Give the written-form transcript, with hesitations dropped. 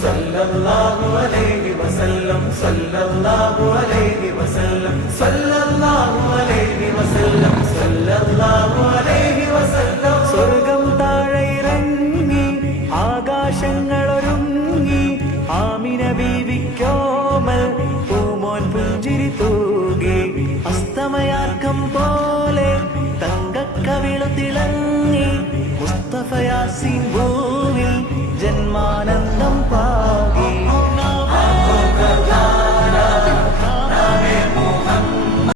സല്ലല്ലാഹു അലൈഹി വസല്ലം സല്ലല്ലാഹു അലൈഹി വസല്ലം സല്ലല്ലാഹു അലൈഹി വസല്ലം സല്ലല്ലാഹു അലൈഹി വസല്ലം. സ്വർഗം താഴെ ഇറങ്ങി ആകാശങ്ങളൊരുങ്ങി ആമിന ബീവിക്കോമൽ പൂമോൻ പുഞ്ചിരി തൂകി അസ്തമയാർക്കം പോലെ തങ്കക്കവിളു തിളങ്ങി മുസ്തഫ യാസീൻ ഭൂവിൽ ജന്മാനന്ദം പാ